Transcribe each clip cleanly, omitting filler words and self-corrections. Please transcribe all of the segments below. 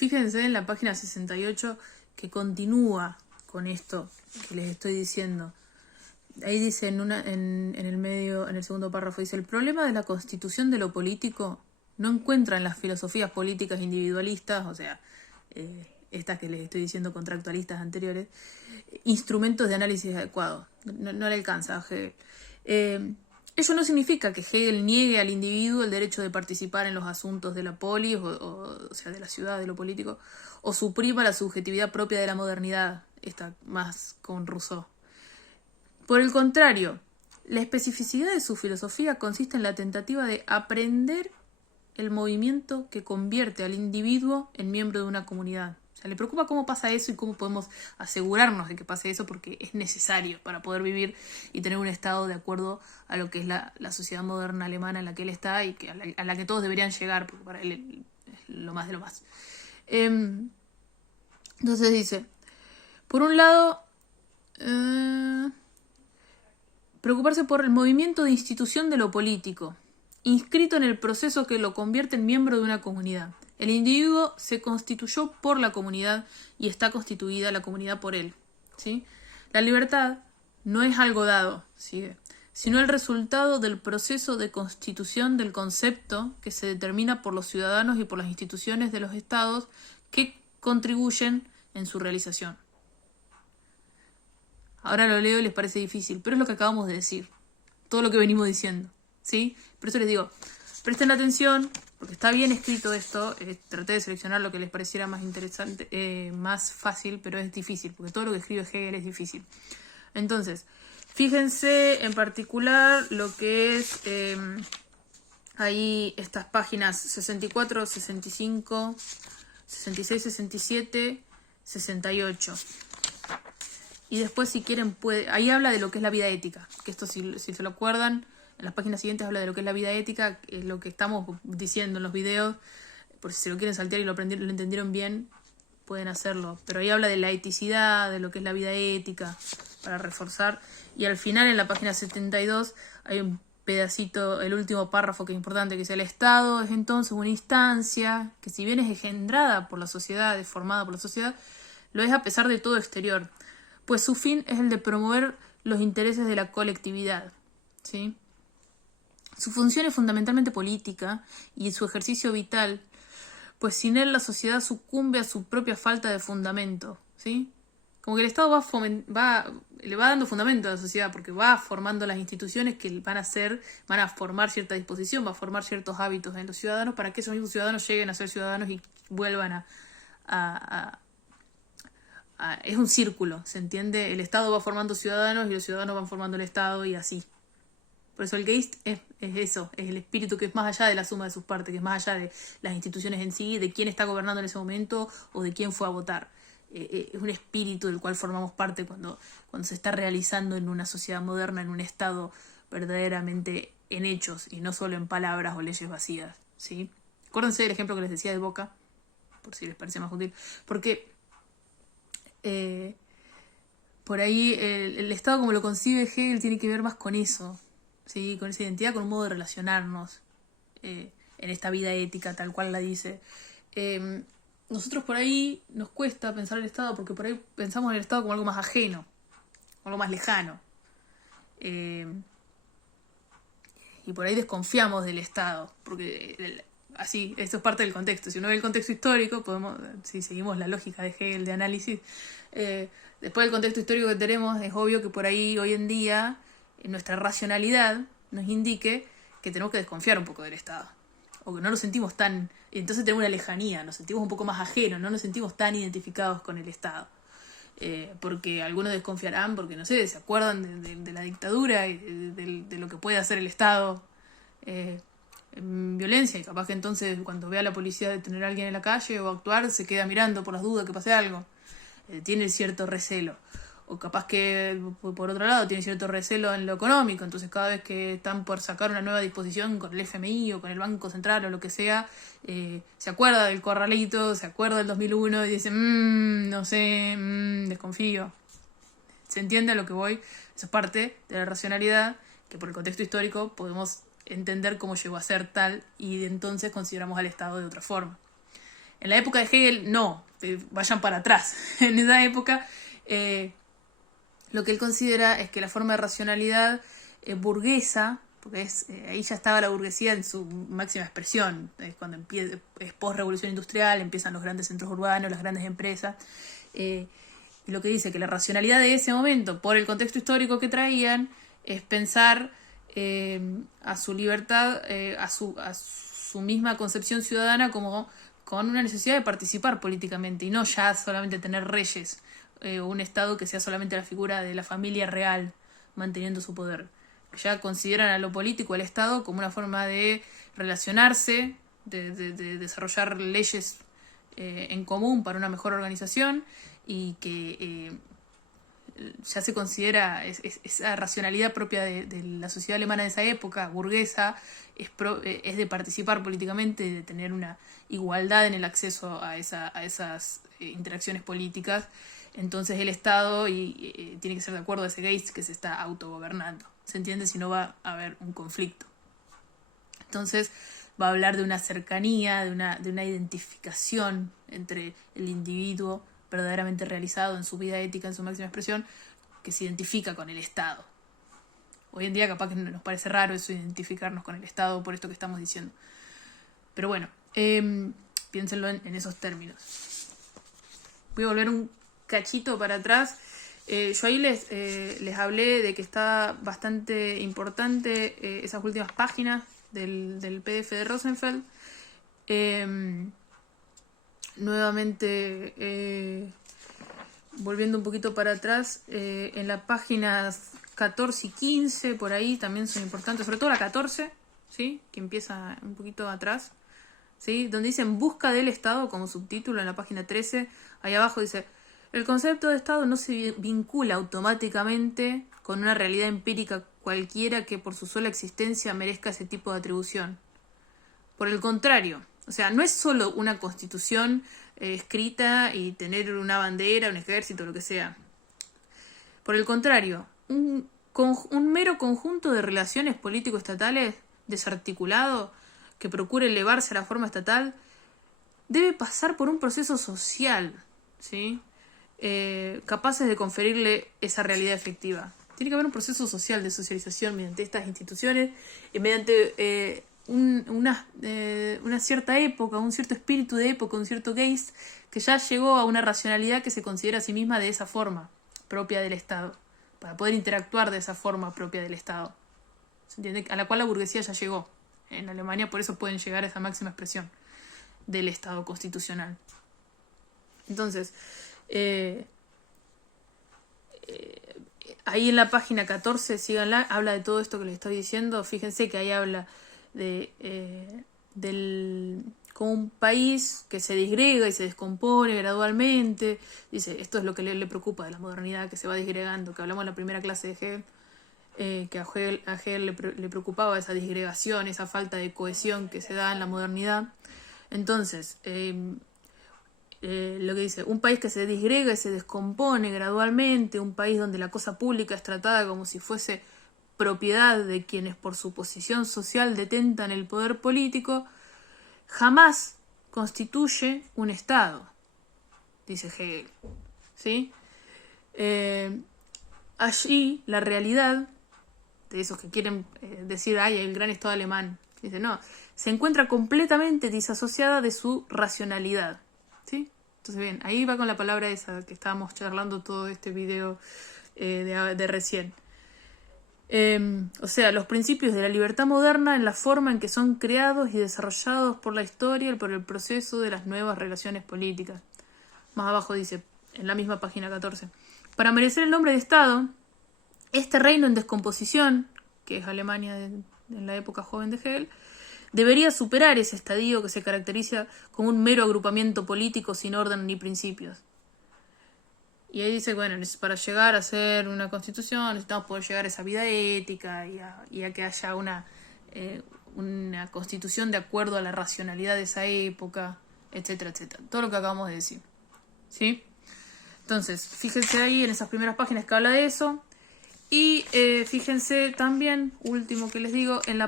Fíjense en la página 68 que continúa con esto que les estoy diciendo. Ahí dice en el medio, en el segundo párrafo, dice: el problema de la constitución de lo político no encuentra en las filosofías políticas individualistas, o sea, estas que les estoy diciendo contractualistas anteriores, instrumentos de análisis adecuados. No le alcanza a Hegel. Ello no significa que Hegel niegue al individuo el derecho de participar en los asuntos de la polis, o sea, de la ciudad, de lo político, o suprima la subjetividad propia de la modernidad, esta más con Rousseau. Por el contrario, la especificidad de su filosofía consiste en la tentativa de aprender el movimiento que convierte al individuo en miembro de una comunidad. O sea, le preocupa cómo pasa eso y cómo podemos asegurarnos de que pase eso, porque es necesario para poder vivir y tener un estado de acuerdo a lo que es la sociedad moderna alemana en la que él está y que a la que todos deberían llegar, porque para él es lo más de lo más. Entonces dice, por un lado, preocuparse por el movimiento de institución de lo político, inscrito en el proceso que lo convierte en miembro de una comunidad. El individuo se constituyó por la comunidad y está constituida la comunidad por él, ¿sí? La libertad no es algo dado, ¿sí?, sino el resultado del proceso de constitución del concepto que se determina por los ciudadanos y por las instituciones de los estados que contribuyen en su realización. Ahora lo leo y les parece difícil, pero es lo que acabamos de decir, todo lo que venimos diciendo, ¿sí? Por eso les digo, presten atención, porque está bien escrito esto. Traté de seleccionar lo que les pareciera más interesante, más fácil, pero es difícil, porque todo lo que escribe Hegel es difícil. Entonces, fíjense en particular lo que es ahí estas páginas 64, 65, 66, 67, 68. Y después, si quieren, ahí habla de lo que es la vida ética, que esto, si se lo acuerdan, en las páginas siguientes habla de lo que es la vida ética, es lo que estamos diciendo en los videos. Por si se lo quieren saltear y lo entendieron bien, pueden hacerlo. Pero ahí habla de la eticidad, de lo que es la vida ética, para reforzar. Y al final, en la página 72, hay un pedacito, el último párrafo que es importante, que dice: el Estado es entonces una instancia que, si bien es engendrada por la sociedad, es formada por la sociedad, lo es a pesar de todo exterior, pues su fin es el de promover los intereses de la colectividad, ¿sí? Su función es fundamentalmente política y su ejercicio vital, pues sin él la sociedad sucumbe a su propia falta de fundamento, ¿sí? Como que el Estado le va dando fundamento a la sociedad, porque va formando las instituciones que van a formar cierta disposición, va a formar ciertos hábitos en los ciudadanos para que esos mismos ciudadanos lleguen a ser ciudadanos y vuelvan es un círculo, ¿se entiende? El Estado va formando ciudadanos y los ciudadanos van formando el Estado, y así. Por eso el Geist es eso, es el espíritu que es más allá de la suma de sus partes, que es más allá de las instituciones en sí, de quién está gobernando en ese momento o de quién fue a votar. Es un espíritu del cual formamos parte cuando se está realizando en una sociedad moderna, en un Estado verdaderamente en hechos y no solo en palabras o leyes vacías, ¿sí? Acuérdense del ejemplo que les decía de Boca, por si les parece más útil, porque por ahí el Estado como lo concibe Hegel tiene que ver más con eso, ¿sí? Con esa identidad, con un modo de relacionarnos en esta vida ética tal cual la dice. Nosotros por ahí nos cuesta pensar el Estado, porque por ahí pensamos en el Estado como algo más ajeno, algo más lejano, y por ahí desconfiamos del Estado, porque así, esto es parte del contexto. Si uno ve el contexto histórico, si seguimos la lógica de Hegel de análisis, después del contexto histórico que tenemos, es obvio que por ahí hoy en día nuestra racionalidad nos indique que tenemos que desconfiar un poco del Estado, o que no nos sentimos tan, entonces tenemos una lejanía, nos sentimos un poco más ajenos, no nos sentimos tan identificados con el Estado, porque algunos desconfiarán porque, no sé, se acuerdan de la dictadura y de lo que puede hacer el Estado en violencia, y capaz que entonces cuando ve a la policía detener a alguien en la calle o actuar, se queda mirando por las dudas que pase algo, tiene cierto recelo. O capaz que, por otro lado, tiene cierto recelo en lo económico. Entonces, cada vez que están por sacar una nueva disposición con el FMI o con el Banco Central o lo que sea, se acuerda del corralito, se acuerda del 2001 y dice, no sé, desconfío. ¿Se entiende a lo que voy? Eso es parte de la racionalidad, que por el contexto histórico podemos entender cómo llegó a ser tal, y entonces consideramos al Estado de otra forma. En la época de Hegel, no, vayan para atrás. En esa época, lo que él considera es que la forma de racionalidad burguesa, porque ahí ya estaba la burguesía en su máxima expresión, es cuando es post-revolución industrial, empiezan los grandes centros urbanos, las grandes empresas, y lo que dice que la racionalidad de ese momento, por el contexto histórico que traían, es pensar a su libertad, a su misma concepción ciudadana como con una necesidad de participar políticamente y no ya solamente tener reyes o un estado que sea solamente la figura de la familia real manteniendo su poder. Ya consideran a lo político, al Estado, como una forma de relacionarse, de desarrollar leyes en común para una mejor organización y que ya se considera esa racionalidad propia de la sociedad alemana de esa época, burguesa, es de participar políticamente, de tener una igualdad en el acceso a esas interacciones políticas. Entonces el Estado tiene que ser de acuerdo a ese Geist que se está autogobernando. ¿Se entiende? Si no va a haber un conflicto. Entonces va a hablar de una cercanía, de una identificación entre el individuo verdaderamente realizado en su vida ética, en su máxima expresión, que se identifica con el Estado. Hoy en día capaz que nos parece raro eso, identificarnos con el Estado por esto que estamos diciendo. Pero bueno, piénsenlo en esos términos. Voy a volver un cachito para atrás. Yo ahí les hablé de que está bastante importante esas últimas páginas del PDF de Rosenfeld. Nuevamente, volviendo un poquito para atrás, en las páginas 14 y 15, por ahí también son importantes, sobre todo la 14, ¿sí? Que empieza un poquito atrás, ¿sí? Donde dice en busca del Estado, como subtítulo en la página 13, ahí abajo dice: el concepto de Estado no se vincula automáticamente con una realidad empírica cualquiera que por su sola existencia merezca ese tipo de atribución. Por el contrario, o sea, no es solo una constitución escrita y tener una bandera, un ejército, lo que sea. Por el contrario, un mero conjunto de relaciones político-estatales desarticulado que procure elevarse a la forma estatal debe pasar por un proceso social, ¿sí? Capaces de conferirle esa realidad efectiva. Tiene que haber un proceso social de socialización mediante estas instituciones y mediante una cierta época, un cierto espíritu de época, un cierto Geist que ya llegó a una racionalidad que se considera a sí misma de esa forma propia del Estado, para poder interactuar de esa forma propia del Estado. ¿Se entiende? A la cual la burguesía ya llegó. En Alemania por eso pueden llegar a esa máxima expresión del Estado constitucional. Entonces, ahí en la página 14, síganla, habla de todo esto que les estoy diciendo. Fíjense que ahí habla como un país que se disgrega y se descompone gradualmente. Dice, esto es lo que le preocupa de la modernidad, que se va disgregando, que hablamos en la primera clase de Hegel, que a Hegel le preocupaba esa disgregación, esa falta de cohesión que se da en la modernidad. Entonces, lo que dice, un país que se disgrega y se descompone gradualmente, un país donde la cosa pública es tratada como si fuese propiedad de quienes por su posición social detentan el poder político, jamás constituye un Estado, dice Hegel, ¿sí? Allí la realidad de esos que quieren decir, ay, el gran Estado alemán, dice, no, se encuentra completamente disasociada de su racionalidad, ¿sí? Entonces, bien, ahí va con la palabra esa que estábamos charlando todo este video de recién. O sea, los principios de la libertad moderna en la forma en que son creados y desarrollados por la historia y por el proceso de las nuevas relaciones políticas. Más abajo dice, en la misma página 14, para merecer el nombre de Estado, este reino en descomposición, que es Alemania en la época joven de Hegel, debería superar ese estadio que se caracteriza como un mero agrupamiento político sin orden ni principios. Y ahí dice, bueno, para llegar a ser una constitución necesitamos poder llegar a esa vida ética y a que haya una constitución de acuerdo a la racionalidad de esa época, etcétera, etcétera. Todo lo que acabamos de decir, ¿sí? Entonces, fíjense ahí en esas primeras páginas que habla de eso. Y fíjense también, último que les digo, en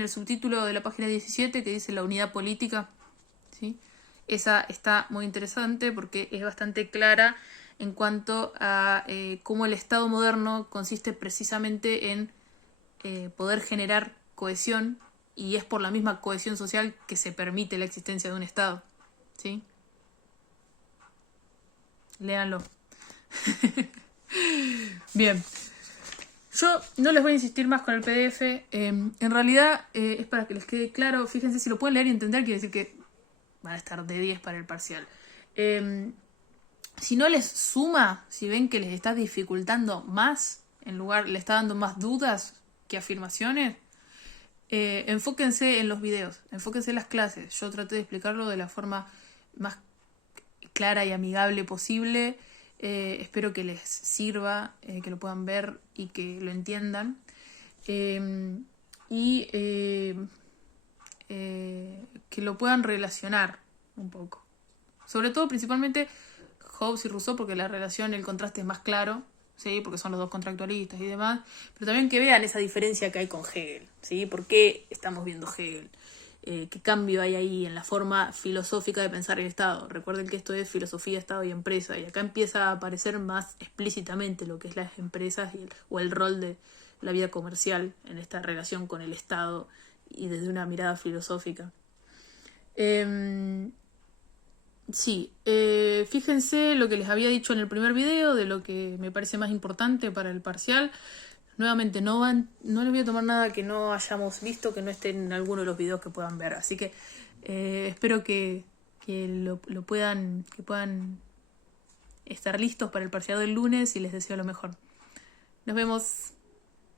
el subtítulo de la página 17 que dice la unidad política, ¿sí? Esa está muy interesante porque es bastante clara en cuanto a cómo el Estado moderno consiste precisamente en poder generar cohesión, y es por la misma cohesión social que se permite la existencia de un Estado. ¿Sí? Léanlo. Bien. Yo no les voy a insistir más con el PDF. En realidad es para que les quede claro. Fíjense, si lo pueden leer y entender, quiere decir que van a estar de 10 para el parcial. Si no les suma, si ven que les está dificultando más, en lugar, le está dando más dudas que afirmaciones, enfóquense en los videos, enfóquense en las clases. Yo traté de explicarlo de la forma más clara y amigable posible. Espero que les sirva, que lo puedan ver y que lo entiendan. Y que lo puedan relacionar un poco. Sobre todo, principalmente, Hobbes y Rousseau, porque la relación, el contraste es más claro, ¿sí? Porque son los dos contractualistas y demás. Pero también que vean esa diferencia que hay con Hegel, ¿sí? ¿Por qué estamos viendo Hegel? ¿Qué cambio hay ahí en la forma filosófica de pensar el Estado? Recuerden que esto es filosofía, Estado y empresa, y acá empieza a aparecer más explícitamente lo que es las empresas o el rol de la vida comercial en esta relación con el Estado y desde una mirada filosófica. Sí, fíjense lo que les había dicho en el primer video de lo que me parece más importante para el parcial. Nuevamente, no les voy a tomar nada que no hayamos visto, que no esté en alguno de los videos que puedan ver. Así que espero que puedan estar listos para el parcial del lunes y les deseo lo mejor. Nos vemos.